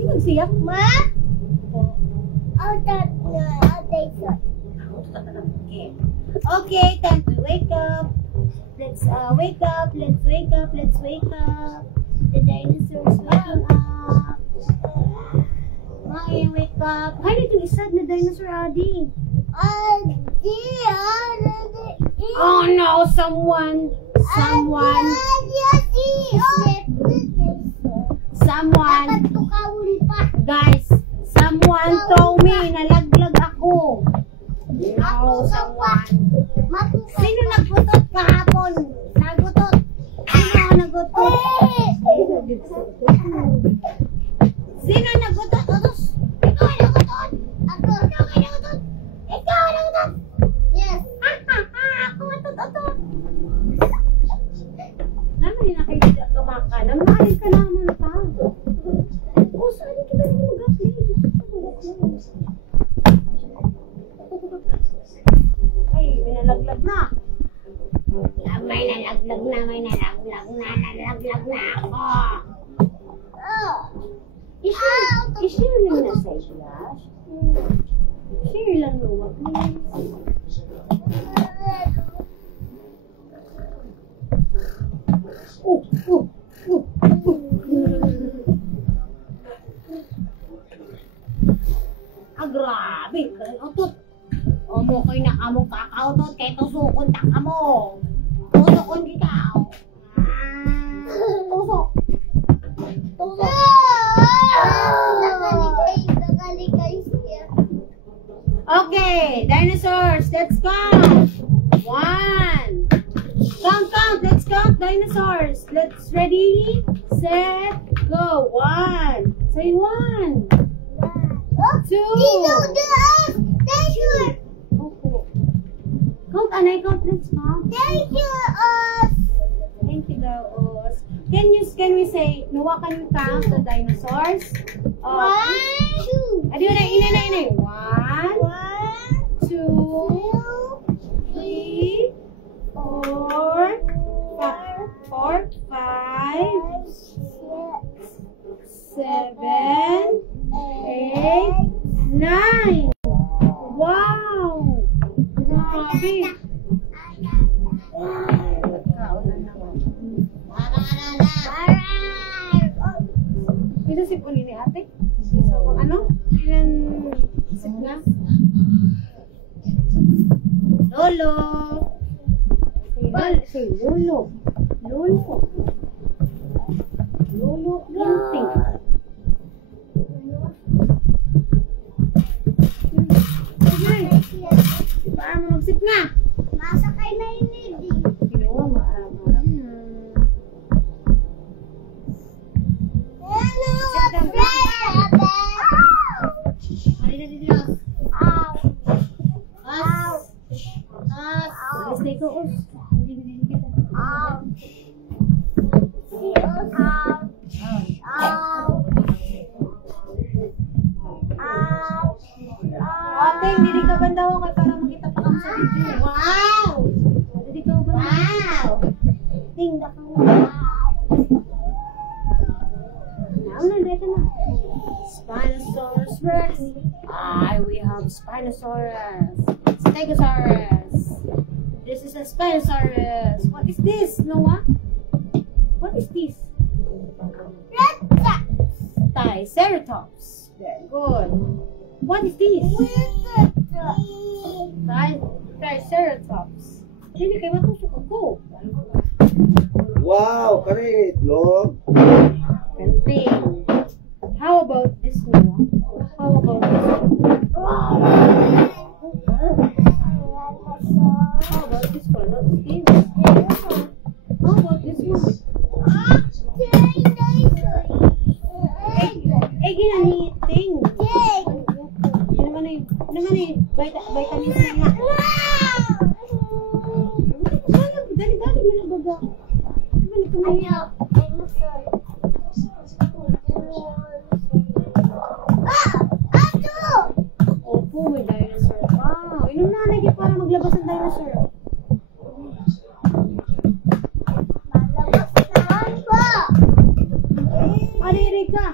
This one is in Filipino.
Di magsiyak? Ma? Oh, that dinosaur. Okay. Okay, time to wake up. Let's wake up. Let's wake up. Let's wake up. The dinosaurs waking up. Mommy, wake up. Ay, ito isad na dinosaur, Adi. Oh no, someone. Guys, someone told me, nalaglag ako. No, someone. Sino naggutot kahapon? Nagutot. Sino nagutot? Sino nagutot? Otos. Ikaw nagutot. Ako. Ikaw nagutot. Ikaw nagutot. Yes. Ako matot-otot. Naman yung nakikita kumakanan. Maalin ka naman pa. O, saan kita rin mag-upload? Ay, may nalaglag na. May nalaglag na ako. I-share lang na sa Flash. Share lang no, wag please. Grabe, otot. O mo ko'y nakamong kakautot, kay tusukon tak mo. Tusukon kita. Tusok. Okay, dinosaurs, let's count. 1. Count, let's count dinosaurs. Let's ready, set, go. 1. Say 1. 2. Count, Anay, count, let's count. Thank you, Daos. Can we say, Noah, can you count the dinosaurs? 1, 2. Inay. 1, 2, 3, 4, 5, 7, 8, 9. Wow! Grabe! Ito si Puli ni ate? Ano? Ilan sip na? Lolo! Say Lolo! Lolo Inting! Paano mag-sip nga? Masakay na yun eh. Ginawa, maaram na. Stay ko, Os. Hindi kita. Ate, hindi ka banda ako kay para makita pa kami sa video. Wow! Hindi ka ba? Wow! Tingda ka mo. Dito na. Spinosaurus Rex. We have Spinosaurus. Stegosaurus. This is a Spinosaurus. What is this, Noah? What is this? Triceratops. Very good. What is this? Triceratops. Hindi kayo matusok ako. Wow, kare itlog. Contain. How about this, Noah? How about this one? How about this one? What is this? How about this one? Ginaniting. Ano naman eh, vitamins na nga. Dali, malabaga. Balik ka na yan. Opo, may dinosaur. Wow, inom na lagi para maglabas ang dinosaur. Malabas naman po. Aliri ka.